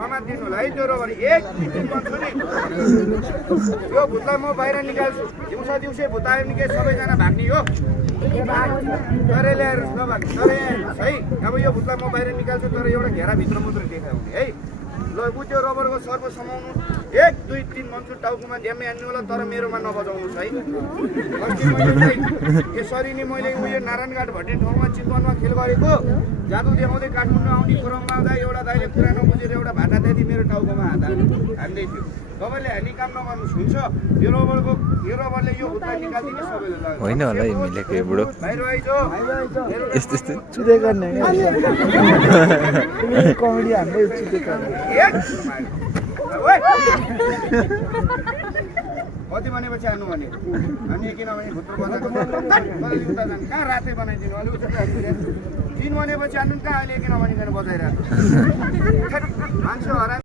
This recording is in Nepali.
समाज दिनु होला है त्यो रबर एक दिन भन्छु नि यो भुत्ला म बाहिर निकाल्छु दिउँसै भुत्तायो नि के सबैजना भाग्ने हो तरै ल्याएर नभाग्ने तरै है अब यो भुत्ला म बाहिर निकाल्छु तर एउटा घेराभित्र मात्रै देखाउने है ल ऊ त्यो रबरको सर्व समाउनु 1 2 3 भन्छु टाउकोमा ड्याम्मे हान्नु होला तर मेरोमा नबजाउनुहोस् है यसरी नि मैले उयो नारायणघाट भन्ने ठाउँमा चितवनमा खेल गरेको जादु देखाउँदै काठमाडौँ आउने क्रममा आउँदा एउटा दाइले कुरा नबुझेर एउटा भाटा दादी मेरो टाउकोमा हान्दै थियो तपाईँले हान्ने काम नगर्नुहोस् हुन्छ यो रबरले यो भुत्ला निकाल्दिने सबैले होइन होला है मिलेको यो बुढो बाहिर आइजो यस्तो यस्तो चुदै गर्ने कमेडी हान्दै चुदै गर्ने कति भनेपछि हान्नु भने अनि किनभने भुत्रो बजाएको कहाँ रातै बनाइदिनु अलिक दिन भनेपछि हान्नु कहाँ अहिले किनभने बजाइरहेको मान्छे हरा